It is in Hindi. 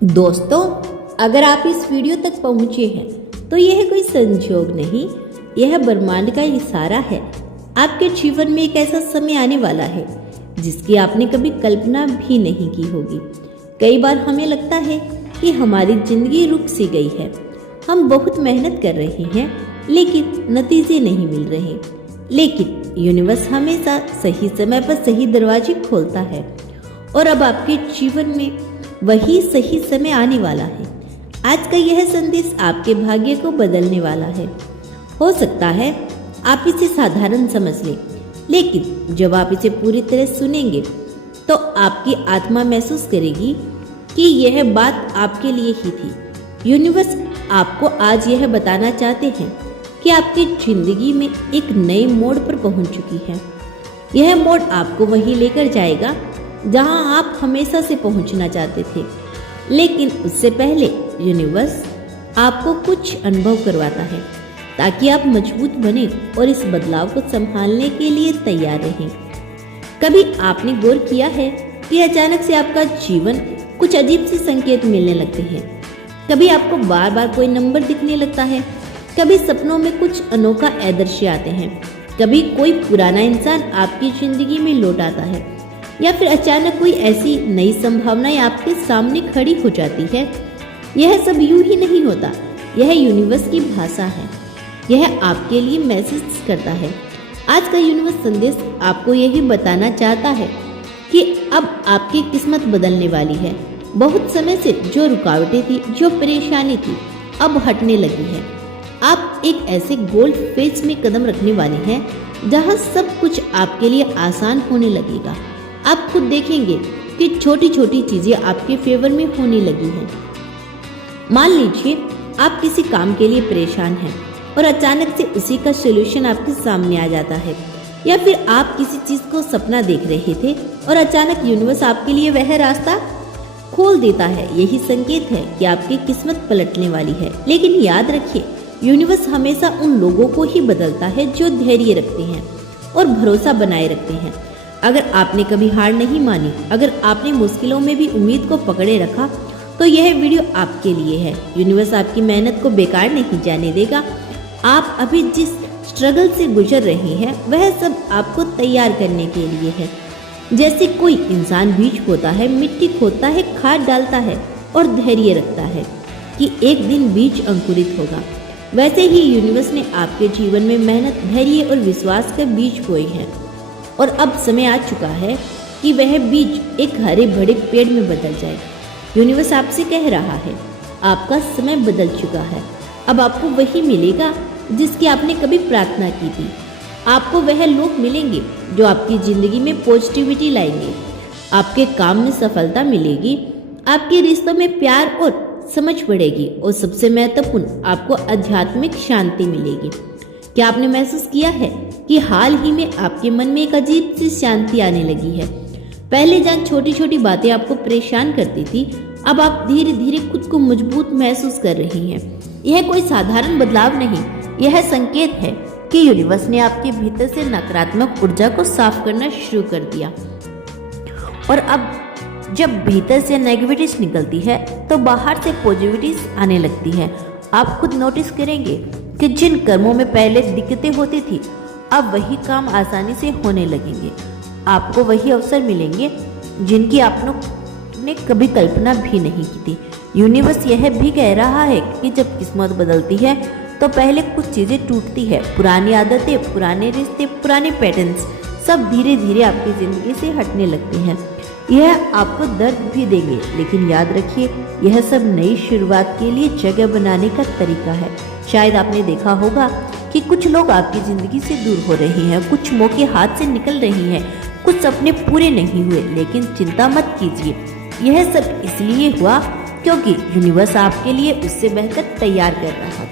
दोस्तों, अगर आप इस वीडियो तक पहुंचे हैं तो यह कोई संजोग नहीं, यह ब्रह्मांड का इशारा है। आपके जीवन में एक ऐसा समय आने वाला है जिसकी आपने कभी कल्पना भी नहीं की होगी। कई बार हमें लगता है कि हमारी जिंदगी रुक सी गई है, हम बहुत मेहनत कर रहे हैं लेकिन नतीजे नहीं मिल रहे। लेकिन यूनिवर्स हमेशा सही समय पर सही दरवाजे खोलता है और अब आपके जीवन में वही सही समय आने वाला है। आज का यह संदेश आपके भाग्य को बदलने वाला है। हो सकता है आप इसे साधारण समझ लें, लेकिन जब आप इसे पूरी तरह सुनेंगे तो आपकी आत्मा महसूस करेगी कि यह बात आपके लिए ही थी। यूनिवर्स आपको आज यह बताना चाहते हैं कि आपकी जिंदगी में एक नए मोड़ पर पहुंच चुकी है। यह मोड़ आपको वहीं लेकर जाएगा जहां आप हमेशा से पहुंचना चाहते थे। लेकिन उससे पहले यूनिवर्स आपको कुछ अनुभव करवाता है ताकि आप मजबूत बने और इस बदलाव को संभालने के लिए तैयार रहें। कभी आपने गौर किया है कि अचानक से आपका जीवन कुछ अजीब से संकेत मिलने लगते हैं। कभी आपको बार बार कोई नंबर दिखने लगता है, कभी सपनों में कुछ अनोखा अदृश्य आते हैं, कभी कोई पुराना इंसान आपकी जिंदगी में लौट आता है, या फिर अचानक कोई ऐसी नई संभावनाएं आपके सामने खड़ी हो जाती है। यह सब यूं ही नहीं होता, यह यूनिवर्स की भाषा है। यह आपके लिए मैसेज करता है। आज का यूनिवर्स संदेश आपको यही बताना चाहता है कि अब आपकी किस्मत बदलने वाली है। बहुत समय से जो रुकावटें थी, जो परेशानी थी, अब हटने लगी है। आप एक ऐसे गोल्ड फेज में कदम रखने वाले हैं जहां सब कुछ आपके लिए आसान होने लगेगा। आप खुद देखेंगे कि छोटी छोटी चीजें आपके फेवर में होने लगी हैं। मान लीजिए आप किसी काम के लिए परेशान हैं और अचानक से उसी का सलूशन आपके सामने आ जाता है, या फिर आप किसी चीज को सपना देख रहे थे और अचानक यूनिवर्स आपके लिए वह रास्ता खोल देता है। यही संकेत है कि आपकी किस्मत पलटने वाली है। लेकिन याद रखिए, यूनिवर्स हमेशा उन लोगों को ही बदलता है जो धैर्य रखते हैं और भरोसा बनाए रखते हैं। अगर आपने कभी हार नहीं मानी, अगर आपने मुश्किलों में भी उम्मीद को पकड़े रखा, तो यह वीडियो आपके लिए है। यूनिवर्स आपकी मेहनत को बेकार नहीं जाने देगा। आप अभी जिस स्ट्रगल से गुजर रहे हैं वह सब आपको तैयार करने के लिए है। जैसे कोई इंसान बीज बोता है, मिट्टी खोदता है, खाद डालता है और धैर्य रखता है कि एक दिन बीज अंकुरित होगा, वैसे ही यूनिवर्स ने आपके जीवन में मेहनत, धैर्य और विश्वास के बीज बोए हैं। और अब समय आ चुका है कि वह बीज एक हरे भरे पेड़ में बदल जाए। यूनिवर्स आपसे कह रहा है, आपका समय बदल चुका है। अब आपको वही मिलेगा जिसकी आपने कभी प्रार्थना की थी। आपको वह लोग मिलेंगे जो आपकी जिंदगी में पॉजिटिविटी लाएंगे। आपके काम में सफलता मिलेगी, आपके रिश्तों में प्यार और समझ बढ़ेगी, और सबसे महत्वपूर्ण, आपको आध्यात्मिक शांति मिलेगी। क्या आपने महसूस किया है कि हाल ही में आपके मन में एक अजीब सी शांति आने लगी है? पहले जहाँ छोटी छोटी बातें आपको परेशान करती थी, अब आप धीरे धीरे खुद को मजबूत महसूस कर रही हैं। यह कोई साधारण बदलाव नहीं, यह संकेत है कि यूनिवर्स ने आपके भीतर से नकारात्मक ऊर्जा को साफ करना शुरू कर दिया। और अब जब भीतर से नेगेटिविटीज निकलती है तो बाहर से पॉजिटिविटीज आने लगती है। आप खुद नोटिस करेंगे कि जिन कर्मों में पहले दिक्कतें होती थी, अब वही काम आसानी से होने लगेंगे। आपको वही अवसर मिलेंगे जिनकी आपने कभी कल्पना भी नहीं की थी। यूनिवर्स यह भी कह रहा है कि जब किस्मत बदलती है तो पहले कुछ चीजें टूटती है। पुरानी आदतें, पुराने रिश्ते, पुराने पैटर्न्स सब धीरे धीरे आपकी जिंदगी से हटने लगते हैं। यह आपको दर्द भी देंगे, लेकिन याद रखिए, यह सब नई शुरुआत के लिए जगह बनाने का तरीका है। शायद आपने देखा होगा कि कुछ लोग आपकी जिंदगी से दूर हो रहे हैं, कुछ मौके हाथ से निकल रहे हैं, कुछ सपने पूरे नहीं हुए। लेकिन चिंता मत कीजिए, यह सब इसलिए हुआ क्योंकि यूनिवर्स आपके लिए उससे बेहतर तैयार कर रहा था।